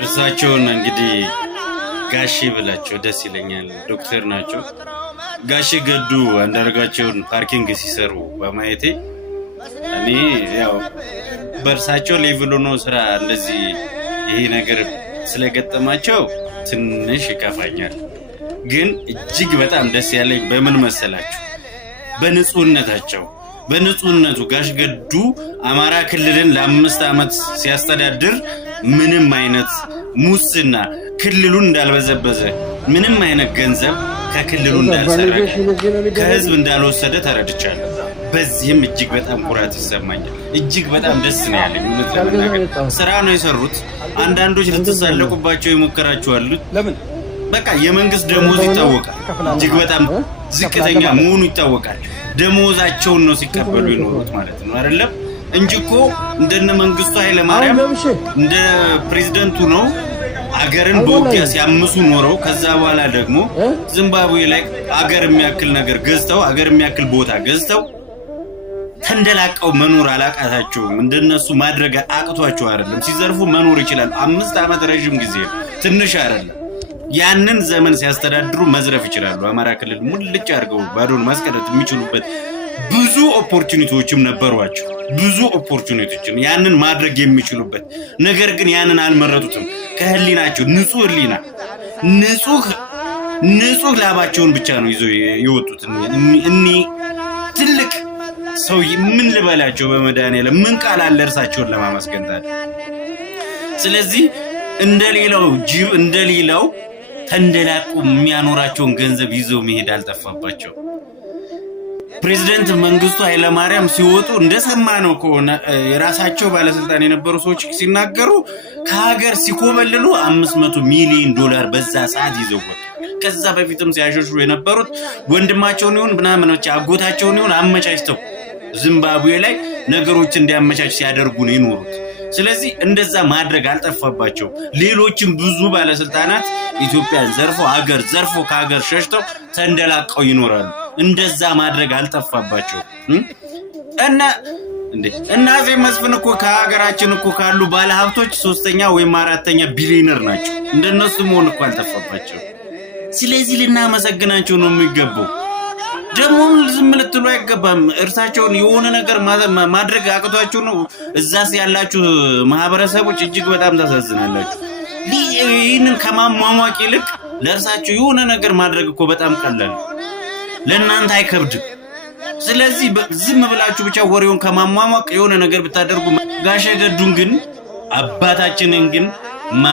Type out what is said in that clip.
እርሳቸውን እንግዲህ ጋሼ ብላቸው ደስ ይለኛል። ዶክተር ናቸው። ጋሼ ገዱ አንዳርጋቸውን ፓርኪንግ ሲሰሩ በማየቴ እኔ ያው በእርሳቸው ሌቭል ሆኖ ስራ እንደዚህ ይሄ ነገር ስለገጠማቸው ትንሽ ይከፋኛል። ግን እጅግ በጣም ደስ ያለኝ በምን መሰላችሁ? በንጹህነታቸው በንጹህነቱ ጋሽ ገዱ አማራ ክልልን ለ5 ዓመት ሲያስተዳድር ምንም አይነት ሙስና ክልሉን እንዳልበዘበዘ ምንም አይነት ገንዘብ ከክልሉ እንዳልሰረቀ ከህዝብ እንዳልወሰደ ተረድቻለሁ። በዚህም እጅግ በጣም ኩራት ይሰማኛል። እጅግ በጣም ደስ ነው ያለኝ። ስራ ነው የሰሩት። አንዳንዶች ልትሳለቁባቸው የሞከራችሁ አሉ። በቃ የመንግስት ደሞዝ ይታወቃል። እጅግ በጣም ዝቅተኛ መሆኑ ይታወቃል። ደሞዛቸውን ነው ሲቀበሉ ይኖሩት ማለት ነው አይደለም እንጂ እኮ እንደነ መንግስቱ ኃይለ ማርያም እንደ ፕሬዝዳንቱ ነው አገርን በውጊያ ሲያምሱ ኖረው ከዛ በኋላ ደግሞ ዚምባብዌ ላይ አገር የሚያክል ነገር ገዝተው አገር የሚያክል ቦታ ገዝተው ተንደላቀው መኖር አላቃታቸውም። እንደነሱ ማድረግ አቅቷቸው አይደለም። ሲዘርፉ መኖር ይችላል። 5 ዓመት ረጅም ጊዜ ትንሽ አይደለም። ያንን ዘመን ሲያስተዳድሩ መዝረፍ ይችላሉ። አማራ ክልል ሙልጭ አድርገው ባዶን ማስቀረት የሚችሉበት ብዙ ኦፖርቹኒቲዎችም ነበሯቸው። ብዙ ኦፖርቹኒቲዎችን ያንን ማድረግ የሚችሉበት ነገር ግን ያንን አልመረጡትም። ከህሊናቸው ንጹህ ህሊና ንጹህ ላባቸውን ብቻ ነው ይዘው የወጡት። እኒ ትልቅ ሰው ምን ልበላቸው? በመድኃኒዓለም ምን ቃል አለ እርሳቸውን ለማመስገን ታዲያ? ስለዚህ እንደሌላው ጅብ እንደሌላው ተንደላቁ የሚያኖራቸውን ገንዘብ ይዘው መሄድ አልጠፋባቸው። ፕሬዝዳንት መንግስቱ ኃይለ ማርያም ሲወጡ እንደሰማነው ከሆነ የራሳቸው ባለስልጣን የነበሩ ሰዎች ሲናገሩ ከሀገር ሲኮበልሉ $500 ሚሊዮን በዛ ሰዓት ይዘው ወጡ። ከዛ በፊትም ሲያሸሹ የነበሩት ወንድማቸውን ይሁን ምናምኖች አጎታቸውን ይሁን አመቻችተው ዚምባብዌ ላይ ነገሮች እንዲያመቻች ሲያደርጉ ነው የኖሩት። ስለዚህ እንደዛ ማድረግ አልጠፋባቸው። ሌሎችም ብዙ ባለስልጣናት ኢትዮጵያን ዘርፎ አገር ዘርፎ ከሀገር ሸሽተው ተንደላቀው ይኖራሉ። እንደዛ ማድረግ አልጠፋባቸው እና እዚህ መስፍን እኮ ከሀገራችን እኮ ካሉ ባለሀብቶች 3ኛ ወይም 4ኛ ቢሊዮነር ናቸው። እንደነሱ መሆን እኮ አልጠፋባቸው። ስለዚህ ልናመሰግናቸው ነው የሚገባው። ደግሞ ዝም ልትሉ አይገባም። እርሳቸውን የሆነ ነገር ማድረግ አቅቷቸው ነው እዛስ ያላችሁ ማህበረሰቦች እጅግ በጣም ታሳዝናላችሁ። ይህንን ከማሟሟቅ ይልቅ ለእርሳቸው የሆነ ነገር ማድረግ እኮ በጣም ቀላል፣ ለእናንተ አይከብድም። ስለዚህ ዝም ብላችሁ ብቻ ወሬውን ከማሟሟቅ የሆነ ነገር ብታደርጉ። ጋሼ ገዱን ግን አባታችንን ግን